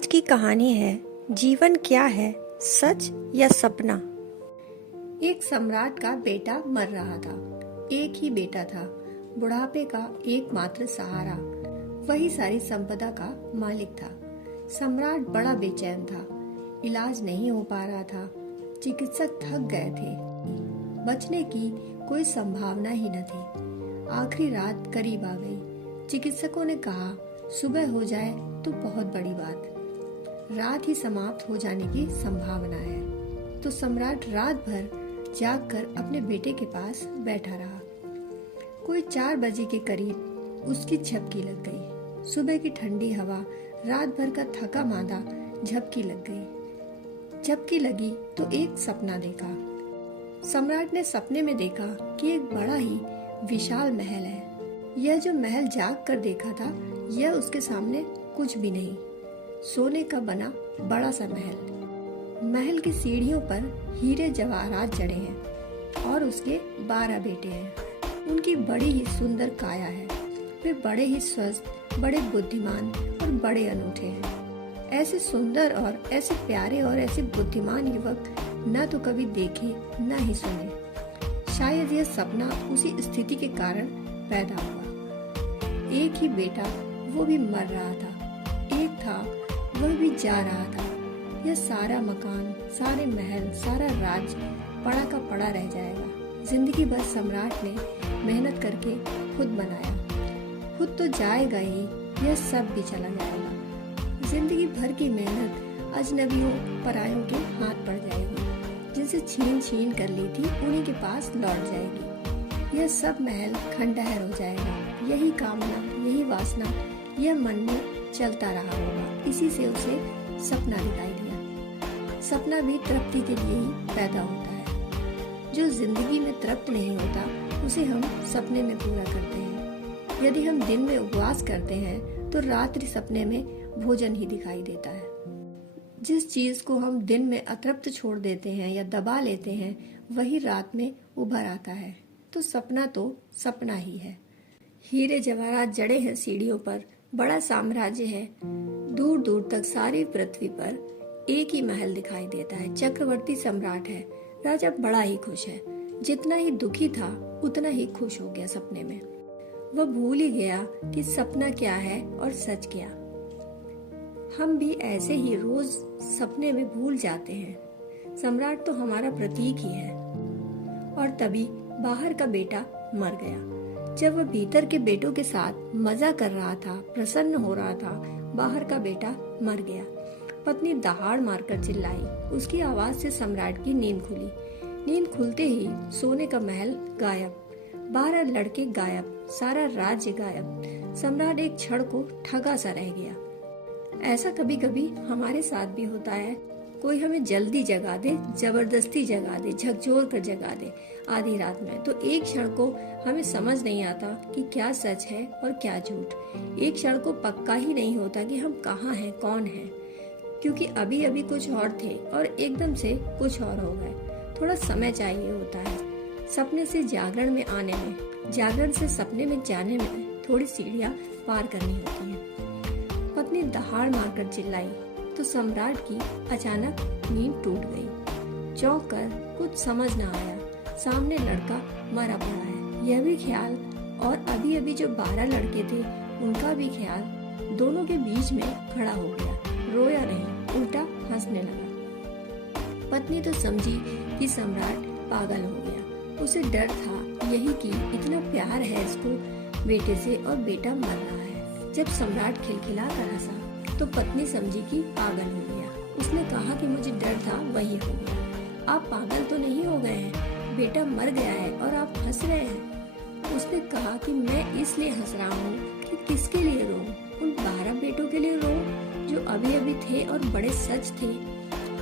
आज की कहानी है जीवन क्या है, सच या सपना। एक सम्राट का बेटा मर रहा था। एक ही बेटा था, बुढ़ापे का एकमात्र सहारा। वही सारी संपदा का मालिक था। सम्राट बड़ा बेचैन था। इलाज नहीं हो पा रहा था। चिकित्सक थक गए थे। बचने की कोई संभावना ही न थी। आखिरी रात करीब आ गई। चिकित्सकों ने कहा सुबह हो जाए तो बहुत बड़ी बात, रात ही समाप्त हो जाने की संभावना है। तो सम्राट रात भर जागकर अपने बेटे के पास बैठा रहा। कोई 4 बजे के करीब उसकी झपकी लग गई। सुबह की ठंडी हवा रात भर का थका मांदा झपकी लग गई। झपकी लगी तो एक सपना देखा। सम्राट ने सपने में देखा कि एक बड़ा ही विशाल महल है। यह जो महल जाग कर देखा था, यह उसके सामने कुछ भी नहीं। सोने का बना बड़ा सा महल। महल की सीढ़ियों पर हीरे जवाहरात जड़े हैं और उसके 12 बेटे हैं। उनकी बड़ी ही सुंदर काया है। वे बड़े ही स्वस्थ, बड़े बुद्धिमान और बड़े अनूठे हैं। ऐसे सुंदर और ऐसे प्यारे और ऐसे बुद्धिमान युवक न तो कभी देखे न ही सुने। शायद यह सपना उसी स्थिति के कारण पैदा हुआ। एक ही बेटा, वो भी मर रहा था। एक था, वह भी जा रहा था। यह सारा मकान, सारे महल, सारा राज पड़ा का पड़ा रह जाएगा। जिंदगी भर सम्राट ने मेहनत करके खुद बनाया। खुद तो जाएगा ही, यह सब भी चला जाएगा। जिंदगी भर की मेहनत अजनबियों, परायों के हाथ पड़ जाएगी। जिनसे छीन छीन कर ली थी, उन्हीं के पास लौट जाएगी। यह सब महल खंडहर हो जाएगा। यही कामना, यही वासना, यह मन में चलता रहा होगा। इसी से उसे सपना दिखाई दिया। सपना भी तृप्ति के लिए ही पैदा होता है। जो जिंदगी में तृप्त नहीं होता, उसे हम सपने में पूरा करते हैं। यदि हम दिन में उपवास करते हैं तो रात्रि सपने में भोजन ही दिखाई देता है। जिस चीज को हम दिन में अतृप्त छोड़ देते हैं या दबा लेते हैं, वही रात में उभर आता है। तो सपना ही है। हीरे जवाहरात जड़े हैं सीढ़ियों पर। बड़ा साम्राज्य है। दूर दूर तक सारी पृथ्वी पर एक ही महल दिखाई देता है। चक्रवर्ती सम्राट है। राजा बड़ा ही खुश है। जितना ही दुखी था, उतना ही खुश हो गया सपने में। वह भूल ही गया कि सपना क्या है और सच क्या। हम भी ऐसे ही रोज सपने में भूल जाते हैं। सम्राट तो हमारा प्रतीक ही है। और तभी बाहर का बेटा मर गया। जब वह भीतर के बेटों के साथ मजा कर रहा था, प्रसन्न हो रहा था, बाहर का बेटा मर गया। पत्नी दहाड़ मारकर चिल्लाई। उसकी आवाज से सम्राट की नींद खुली। नींद खुलते ही सोने का महल गायब, 12 लड़के गायब, सारा राज्य गायब। सम्राट एक क्षण को ठगा सा रह गया। ऐसा कभी कभी हमारे साथ भी होता है। कोई हमें जल्दी जगा दे, जबरदस्ती जगा दे, झकझोर कर जगा दे आधी रात में, तो एक क्षण को हमें समझ नहीं आता कि क्या सच है और क्या झूठ। एक क्षण को पक्का ही नहीं होता कि हम कहाँ हैं, कौन हैं, क्योंकि अभी अभी कुछ और थे और एकदम से कुछ और हो गए। थोड़ा समय चाहिए होता है सपने से जागरण में आने में, जागरण से सपने में जाने में थोड़ी सीढ़ियाँ पार करनी होती हैं। पत्नी दहाड़ मारकर चिल्लाई तो सम्राट की अचानक नींद टूट गई। चौंक कर कुछ समझ न आया। सामने लड़का मरा पड़ा है, यह भी ख्याल, और अभी अभी जो 12 लड़के थे उनका भी ख्याल दोनों के बीच में खड़ा हो गया। रोया नहीं, उल्टा हंसने लगा। पत्नी तो समझी कि सम्राट पागल हो गया। उसे डर था यही कि इतना प्यार है इसको बेटे से और बेटा मर रहा है। जब सम्राट खिलखिला कर हंसा तो पत्नी समझी कि पागल हो गया। उसने कहा कि मुझे डर था, वही हो गया। आप पागल तो नहीं हो गए हैं, बेटा मर गया है और आप हंस रहे हैं। उसने कहा कि मैं इसलिए हंस रहा हूँ कि किसके लिए रो, उन 12 बेटों के लिए रो जो अभी अभी थे और बड़े सच थे,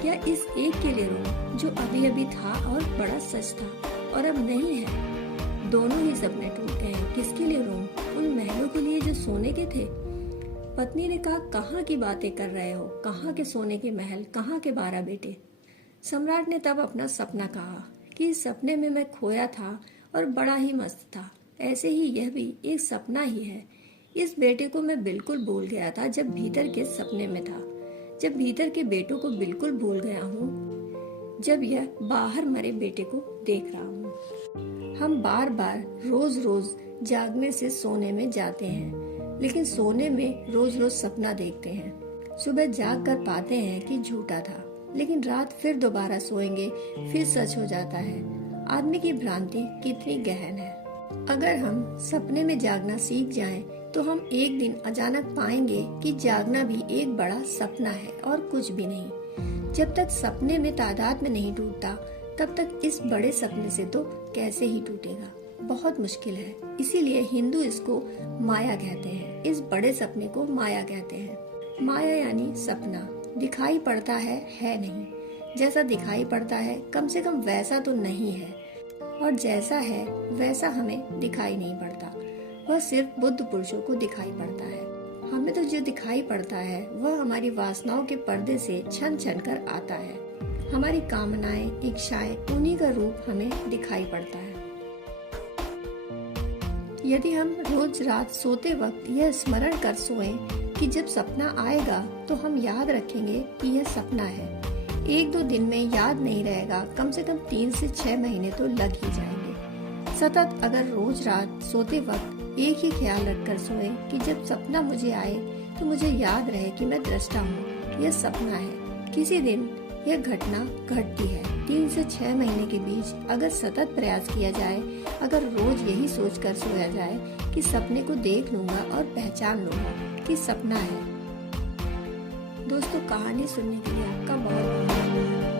या इस एक के लिए रो जो अभी अभी था और बड़ा सच था और अब नहीं है। दोनों ही सपने टूट गए हैं। किसके लिए रो? उन महलों के लिए जो सोने के थे। पत्नी ने कहा कहाँ की बातें कर रहे हो, कहाँ के सोने के महल, कहाँ के 12 बेटे। सम्राट ने तब अपना सपना कहा कि इस सपने में मैं खोया था और बड़ा ही मस्त था। ऐसे ही यह भी एक सपना ही है। इस बेटे को मैं बिल्कुल भूल गया था जब भीतर के सपने में था। जब भीतर के बेटों को बिल्कुल भूल गया हूँ, जब यह बाहर मरे बेटे को देख रहा हूँ। हम बार बार रोज रोज जागने से सोने में जाते हैं, लेकिन सोने में रोज रोज सपना देखते हैं। सुबह जाग कर पाते हैं कि झूठा था, लेकिन रात फिर दोबारा सोएंगे, फिर सच हो जाता है। आदमी की भ्रांति कितनी गहन है। अगर हम सपने में जागना सीख जाएं, तो हम एक दिन अचानक पाएंगे कि जागना भी एक बड़ा सपना है और कुछ भी नहीं। जब तक सपने में तादाद में नहीं टूटता, तब तक इस बड़े सपने से तो कैसे ही टूटेगा। बहुत मुश्किल है। इसीलिए हिंदू इसको माया कहते हैं। इस बड़े सपने को माया कहते हैं। माया यानी सपना। दिखाई पड़ता है नहीं। जैसा दिखाई पड़ता है कम से कम वैसा तो नहीं है, और जैसा है वैसा हमें दिखाई नहीं पड़ता। वह सिर्फ बुद्ध पुरुषों को दिखाई पड़ता है। हमें तो जो दिखाई पड़ता है वह हमारी वासनाओं के पर्दे से छन छन कर आता है। हमारी कामनाएं, इच्छाएं, उन्हीं का रूप हमें दिखाई पड़ता है। यदि हम रोज रात सोते वक्त यह स्मरण कर सोएं कि जब सपना आएगा तो हम याद रखेंगे कि यह सपना है। 1-2 दिन में याद नहीं रहेगा, कम से कम 3 से 6 महीने तो लग ही जाएंगे। सतत अगर रोज रात सोते वक्त एक ही ख्याल रखकर सोएं कि जब सपना मुझे आए तो मुझे याद रहे कि मैं दृष्टा हूँ, यह सपना है। किसी दिन यह घटना घटती है। 3 से 6 महीने के बीच अगर सतत प्रयास किया जाए, अगर रोज यही सोचकर सोया जाए कि सपने को देख लूंगा और पहचान लूंगा कि सपना है। दोस्तों, कहानी सुनने के लिए आपका बहुत बहुत धन्यवाद।